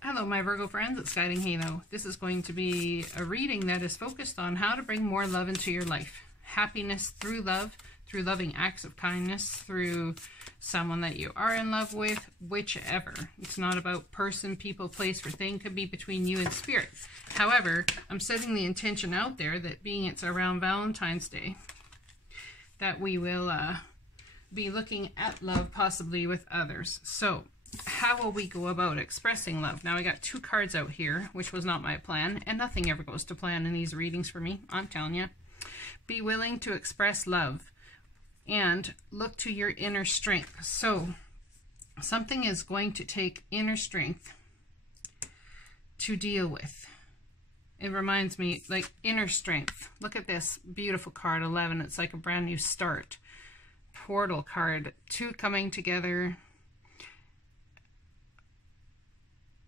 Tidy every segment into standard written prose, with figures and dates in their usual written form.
Hello my Virgo friends, it's Guiding Halo. This is going to be a reading that is focused on how to bring more love into your life. Happiness through love, through loving acts of kindness, through someone that you are in love with, whichever. It's not about person, people, place, or thing. It could be between you and spirit. However, I'm setting the intention out there that being it's around Valentine's Day, that we will be looking at love possibly with others. So, how will we go about expressing love? Now, I got two cards out here, which was not my plan, and nothing ever goes to plan in these readings for me, I'm telling you. Be willing to express love and look to your inner strength. So, something is going to take inner strength to deal with. It reminds me, like, inner strength. Look at this beautiful card, 11. It's like a brand new start. Portal card, two coming together.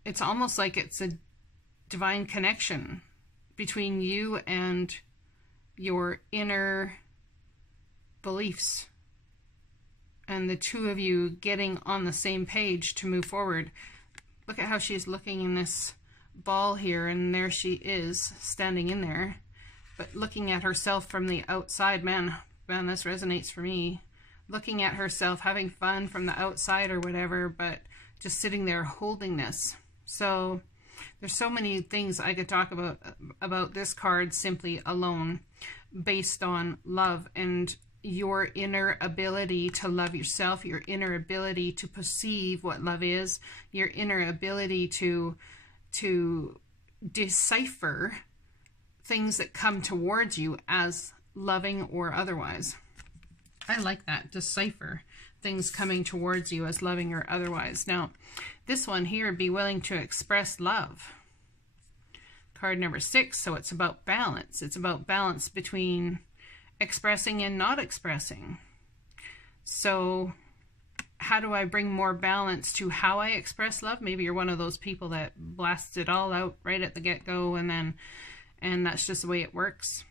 It's almost like it's a divine connection between you and your inner beliefs, and the two of you getting on the same page to move forward. Look at how she's looking in this ball here, and there she is standing in there, but looking at herself from the outside. Man, this resonates for me. Looking at herself, having fun from the outside or whatever, but just sitting there holding this. So there's so many things I could talk about this card simply alone, based on love and your inner ability to love yourself, your inner ability to perceive what love is, your inner ability to decipher things that come towards you as loving or otherwise. I like that, decipher things coming towards you as loving or otherwise. Now, this one here, be willing to express love. Card number 6, so it's about balance. It's about balance between expressing and not expressing. So how do I bring more balance to how I express love? Maybe you're one of those people that blasts it all out right at the get-go, and that's just the way it works.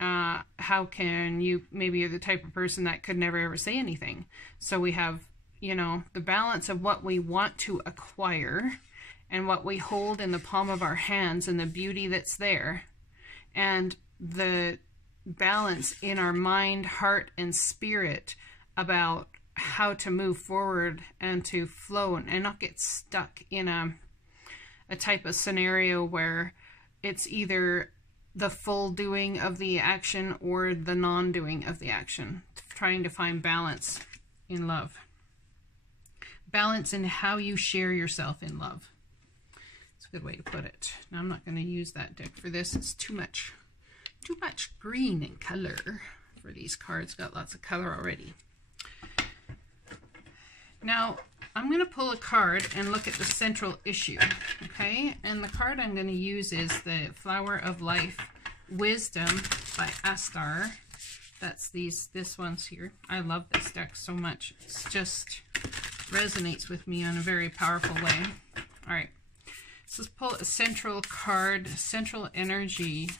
How can you, maybe you're the type of person that could never ever say anything. So we have, you know, the balance of what we want to acquire and what we hold in the palm of our hands and the beauty that's there, and the balance in our mind, heart, and spirit about how to move forward and to flow and not get stuck in a type of scenario where it's either the full doing of the action or the non-doing of the action. Trying to find balance in love. Balance in how you share yourself in love. It's a good way to put it. Now, I'm not going to use that deck for this. It's too much green in color for these cards. Got lots of color already. Now, I'm going to pull a card and look at the central issue, okay? And the card I'm going to use is the Flower of Life, Wisdom by Astar. That's this one's here. I love this deck so much. It's just resonates with me in a very powerful way. All right, so let's pull a central card, central energy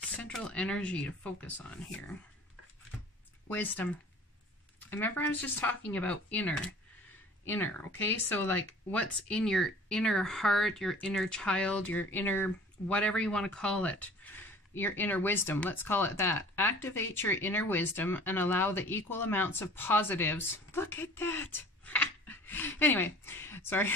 to focus on here. Wisdom. Remember, I was just talking about inner, okay? So like what's in your inner heart, your inner child, your inner, whatever you want to call it, your inner wisdom, let's call it that. Activate your inner wisdom and allow the equal amounts of positives. Look at that. Anyway, sorry.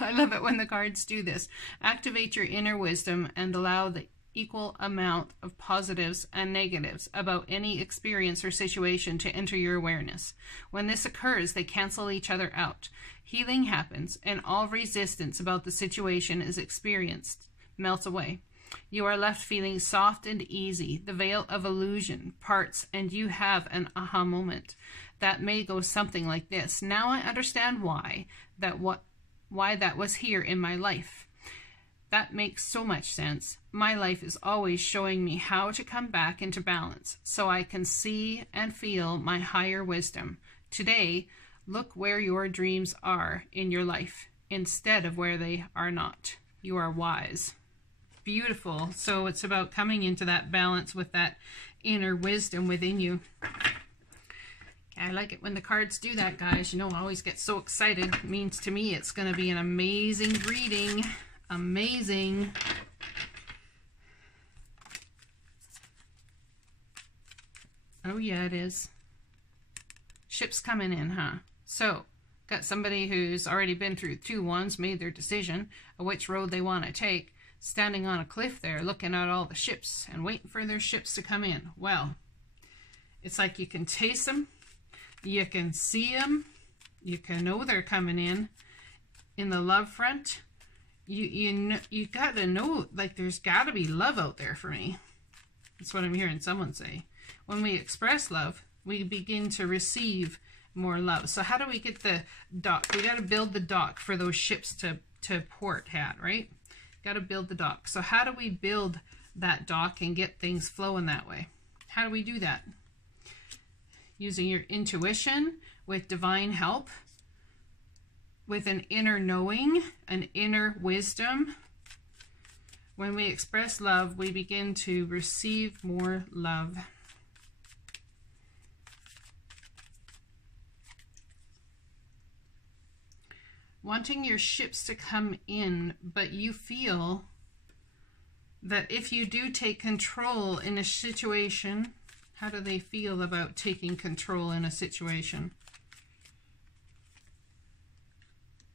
I love it when the cards do this. Activate your inner wisdom and allow the equal amount of positives and negatives about any experience or situation to enter your awareness. When this occurs, they cancel each other out. Healing happens, and all resistance about the situation is experienced melts away. You are left feeling soft and easy. The veil of illusion parts, and you have an aha moment that may go something like this. Now I understand why that was here in my life. That makes so much sense. My life is always showing me how to come back into balance so I can see and feel my higher wisdom. Today, look where your dreams are in your life instead of where they are not. You are wise. Beautiful. So it's about coming into that balance with that inner wisdom within you. I like it when the cards do that, guys. You know, I always get so excited. It means to me it's going to be an amazing reading. Amazing. Oh, yeah, it is. Ships coming in, huh? So, got somebody who's already been through 2 wands, made their decision of which road they want to take, standing on a cliff there, looking at all the ships and waiting for their ships to come in. Well, it's like you can taste them. You can see them. You can know they're coming in. In the love front, you got to know, like, there's got to be love out there for me. That's what I'm hearing someone say. When we express love, we begin to receive more love. So how do we get the dock? We got to build the dock for those ships to port at, right? Got to build the dock. So how do we build that dock and get things flowing that way? How do we do that? Using your intuition with divine help, with an inner knowing, an inner wisdom. When we express love, we begin to receive more love. Wanting your ships to come in, but you feel that if you do take control in a situation, how do they feel about taking control in a situation?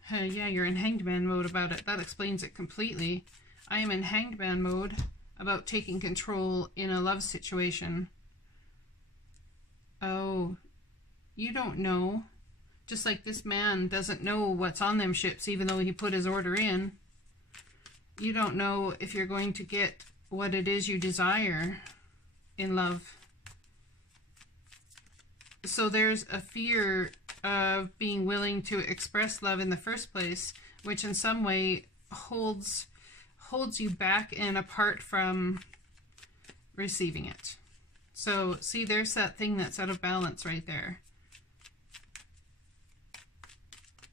Yeah, you're in hanged man mode about it. That explains it completely. I am in hanged man mode about taking control in a love situation. Oh, you don't know. Just like this man doesn't know what's on them ships, even though he put his order in. You don't know if you're going to get what it is you desire in love. So there's a fear of being willing to express love in the first place, which in some way holds you back and apart from receiving it. So see, there's that thing that's out of balance right there.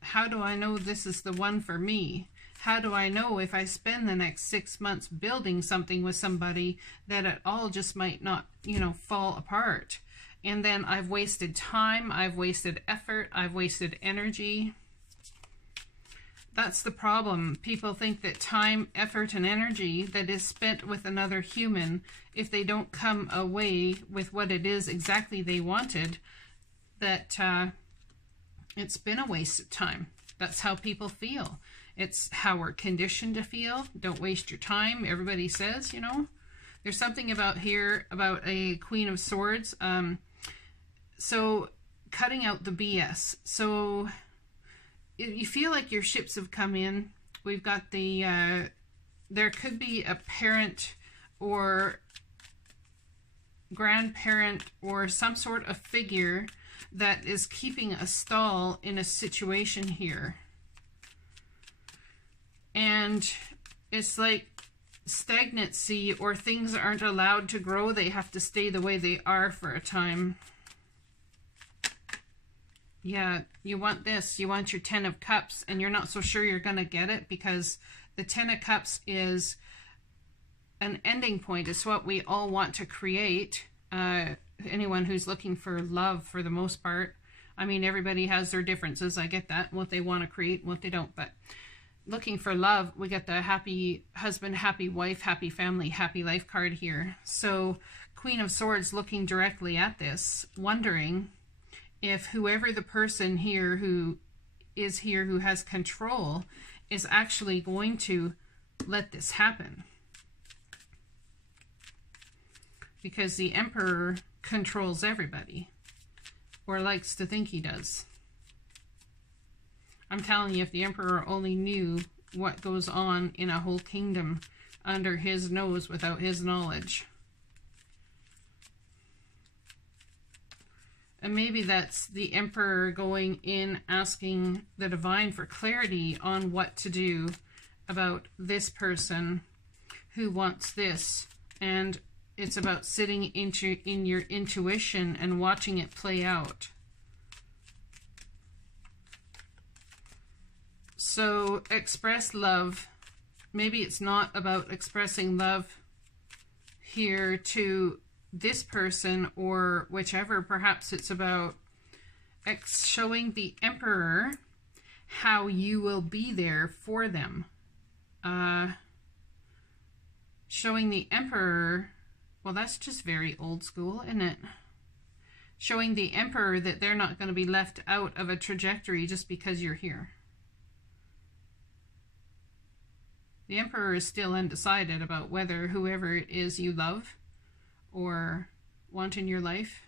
How do I know this is the one for me? How do I know if I spend the next 6 months building something with somebody that it all just might not, you know, fall apart? And then I've wasted time, I've wasted effort, I've wasted energy. That's the problem. People think that time, effort, and energy that is spent with another human, if they don't come away with what it is exactly they wanted, that it's been a waste of time. That's how people feel. It's how we're conditioned to feel. Don't waste your time, everybody says, you know. There's something about here, about a Queen of Swords. So cutting out the BS. So you feel like your ships have come in. We've got the, there could be a parent or grandparent or some sort of figure that is keeping a stall in a situation here. And it's like stagnancy, or things aren't allowed to grow. They have to stay the way they are for a time. Yeah, you want this. You want your 10 of Cups, and you're not so sure you're going to get it, because the 10 of Cups is an ending point. It's what we all want to create. Anyone who's looking for love, for the most part. I mean, everybody has their differences. I get that, what they want to create and what they don't. But looking for love, we got the happy husband, happy wife, happy family, happy life card here. So Queen of Swords looking directly at this, wondering if whoever the person here who is here who has control is actually going to let this happen. Because the Emperor controls everybody, or likes to think he does. I'm telling you, if the Emperor only knew what goes on in a whole kingdom under his nose without his knowledge. And maybe that's the Emperor going in, asking the Divine for clarity on what to do, about this person who wants this, and it's about sitting in your intuition and watching it play out. So express love. Maybe it's not about expressing love here to this person or whichever. Perhaps it's about showing the Emperor how you will be there for them. Showing the Emperor, well, that's just very old school, isn't it? Showing the Emperor that they're not going to be left out of a trajectory just because you're here. The Emperor is still undecided about whether whoever it is you love or want in your life.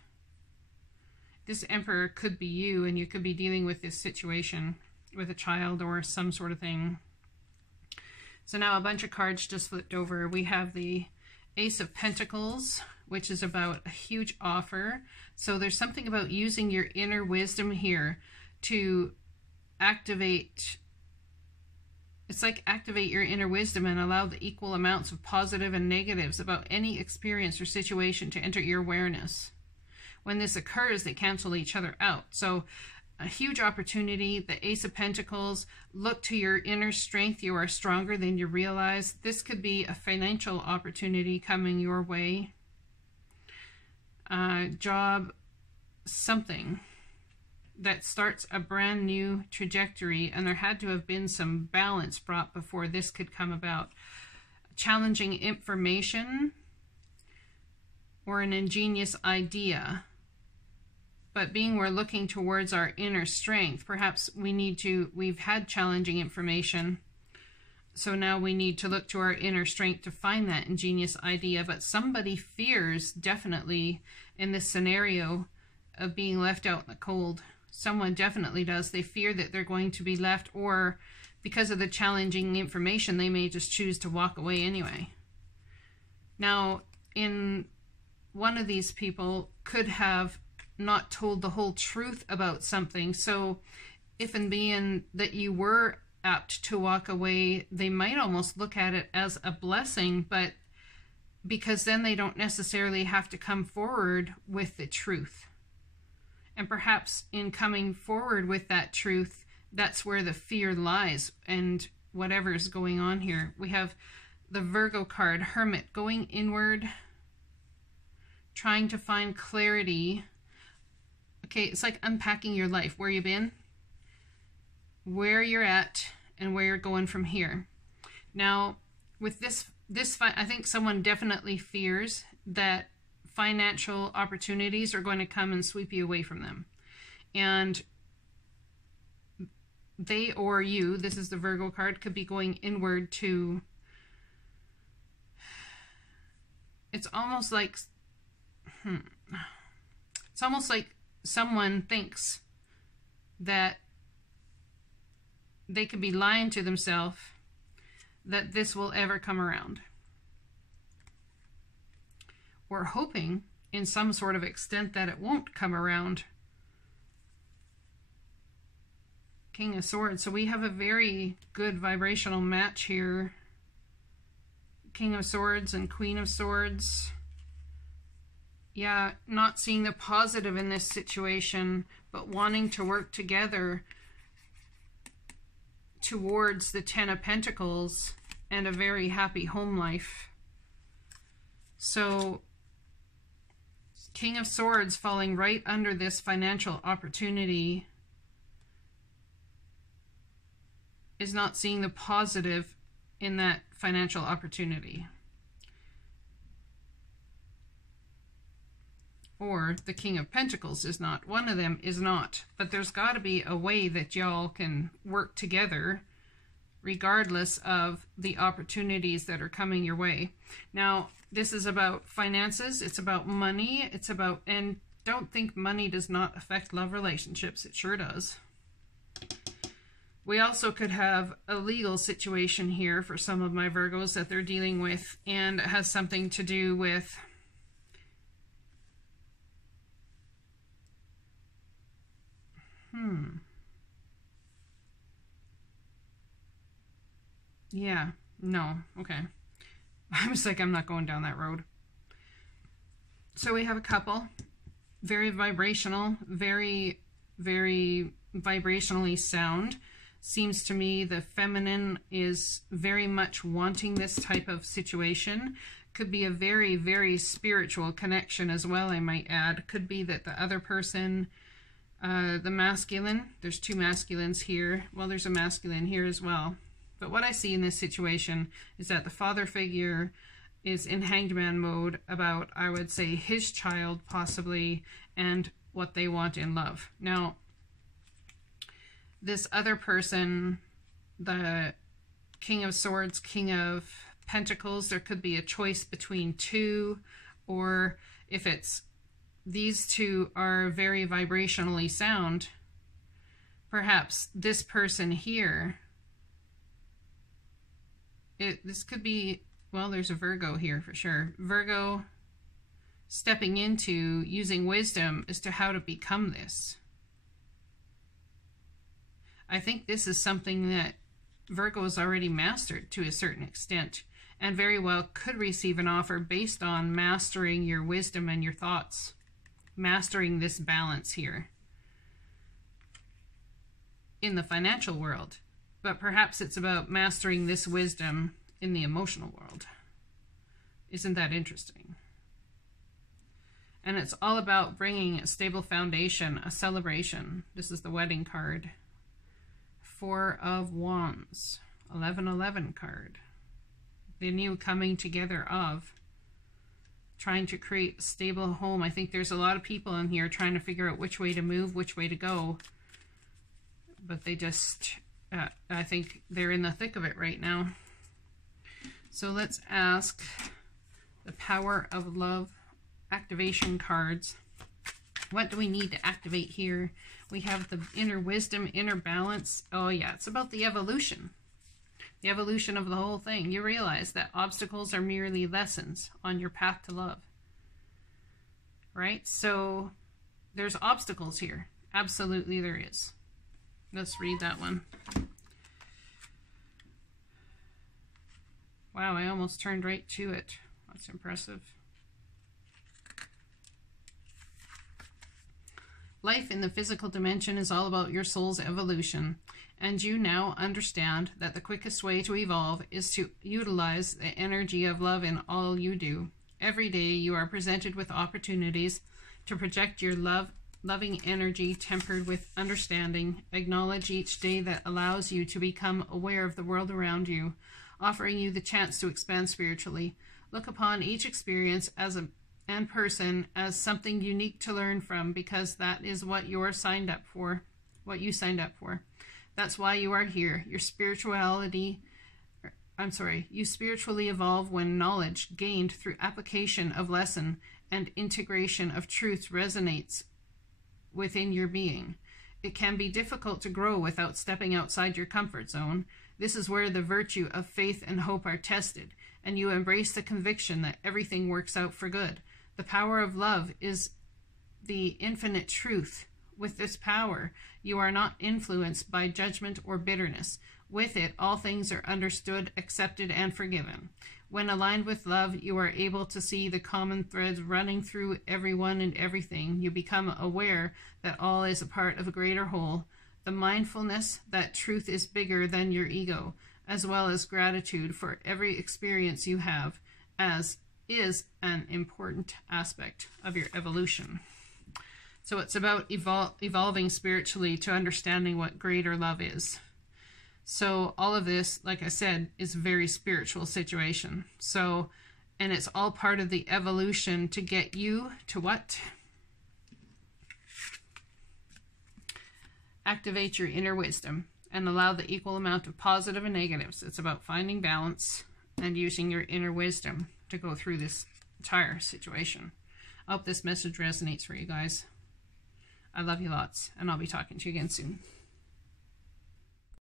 This Emperor could be you, and you could be dealing with this situation with a child or some sort of thing. So now a bunch of cards just flipped over. We have the Ace of Pentacles, which is about a huge offer. So there's something about using your inner wisdom here to activate. It's like activate your inner wisdom and allow the equal amounts of positive and negatives about any experience or situation to enter your awareness. When this occurs, they cancel each other out. So a huge opportunity, the Ace of Pentacles. Look to your inner strength. You are stronger than you realize. This could be a financial opportunity coming your way. Job, something that starts a brand new trajectory, and there had to have been some balance brought before this could come about. Challenging information or an ingenious idea. But being we're looking towards our inner strength, perhaps we've had challenging information, so now we need to look to our inner strength to find that ingenious idea. But somebody fears definitely in this scenario of being left out in the cold. Someone definitely does. They fear that they're going to be left, or because of the challenging information, they may just choose to walk away anyway. Now, one of these people could have not told the whole truth about something. So if in being that you were apt to walk away, they might almost look at it as a blessing, but because then they don't necessarily have to come forward with the truth. And perhaps in coming forward with that truth, that's where the fear lies and whatever's going on here. We have the Virgo card, Hermit, going inward, trying to find clarity. Okay, it's like unpacking your life, where you've been, where you're at, and where you're going from here. Now, with this, I think someone definitely fears that financial opportunities are going to come and sweep you away from them. And they or you, this is the Virgo card, could be going inward to, it's almost like someone thinks that they could be lying to themselves that this will ever come around, or hoping in some sort of extent that it won't come around. King of Swords. So we have a very good vibrational match here. King of Swords and Queen of Swords. Yeah, not seeing the positive in this situation, but wanting to work together towards the Ten of Pentacles and a very happy home life. So King of Swords falling right under this financial opportunity is not seeing the positive in that financial opportunity. Or the King of Pentacles is not. One of them is not. But there's got to be a way that y'all can work together regardless of the opportunities that are coming your way. Now, this is about finances. It's about money. It's about, and don't think money does not affect love relationships. It sure does. We also could have a legal situation here for some of my Virgos that they're dealing with, and it has something to do with Yeah, no, okay. I was like, I'm not going down that road. So we have a couple, very vibrational, very, very vibrationally sound. Seems to me the feminine is very much wanting this type of situation. Could be a very, very spiritual connection as well, I might add. Could be that the other person, the masculine, there's two masculines here. Well, there's a masculine here as well. But what I see in this situation is that the father figure is in hanged man mode about, I would say, his child possibly, and what they want in love. Now, this other person, the King of Swords, King of Pentacles, there could be a choice between two, or if it's these two are very vibrationally sound, perhaps this person here, this could be, well, there's a Virgo here for sure. Virgo stepping into using wisdom as to how to become this. I think this is something that Virgo has already mastered to a certain extent, and very well could receive an offer based on mastering your wisdom and your thoughts, mastering this balance here in the financial world. But perhaps it's about mastering this wisdom in the emotional world. Isn't that interesting? And it's all about bringing a stable foundation, a celebration. This is the wedding card. 4 of Wands, 1111 card. The new coming together of trying to create a stable home. I think there's a lot of people in here trying to figure out which way to move, which way to go. But they just, I think they're in the thick of it right now. So let's ask the Power of Love activation cards. What do we need to activate here? We have the inner wisdom, inner balance. Oh yeah, it's about the evolution. The evolution of the whole thing. You realize that obstacles are merely lessons on your path to love. Right? So there's obstacles here. Absolutely there is. Let's read that one. Wow, I almost turned right to it. That's impressive. Life in the physical dimension is all about your soul's evolution, and you now understand that the quickest way to evolve is to utilize the energy of love in all you do. Every day you are presented with opportunities to project your loving energy tempered with understanding. Acknowledge each day that allows you to become aware of the world around you, offering you the chance to expand spiritually. Look upon each experience and person as something unique to learn from, because that is what you're signed up for, what you signed up for. That's why you are here. You spiritually evolve when knowledge gained through application of lesson and integration of truth resonates within your being. It can be difficult to grow without stepping outside your comfort zone. This is where the virtue of faith and hope are tested, and you embrace the conviction that everything works out for good. The power of love is the infinite truth. With this power, you are not influenced by judgment or bitterness. With it, all things are understood, accepted, and forgiven. When aligned with love, you are able to see the common threads running through everyone and everything. You become aware that all is a part of a greater whole. The mindfulness that truth is bigger than your ego, as well as gratitude for every experience you have, as is an important aspect of your evolution. So it's about evolving spiritually to understanding what greater love is. So all of this, like I said, is a very spiritual situation. So, and it's all part of the evolution to get you to what? Activate your inner wisdom and allow the equal amount of positive and negatives. It's about finding balance and using your inner wisdom to go through this entire situation. I hope this message resonates for you guys. I love you lots, and I'll be talking to you again soon.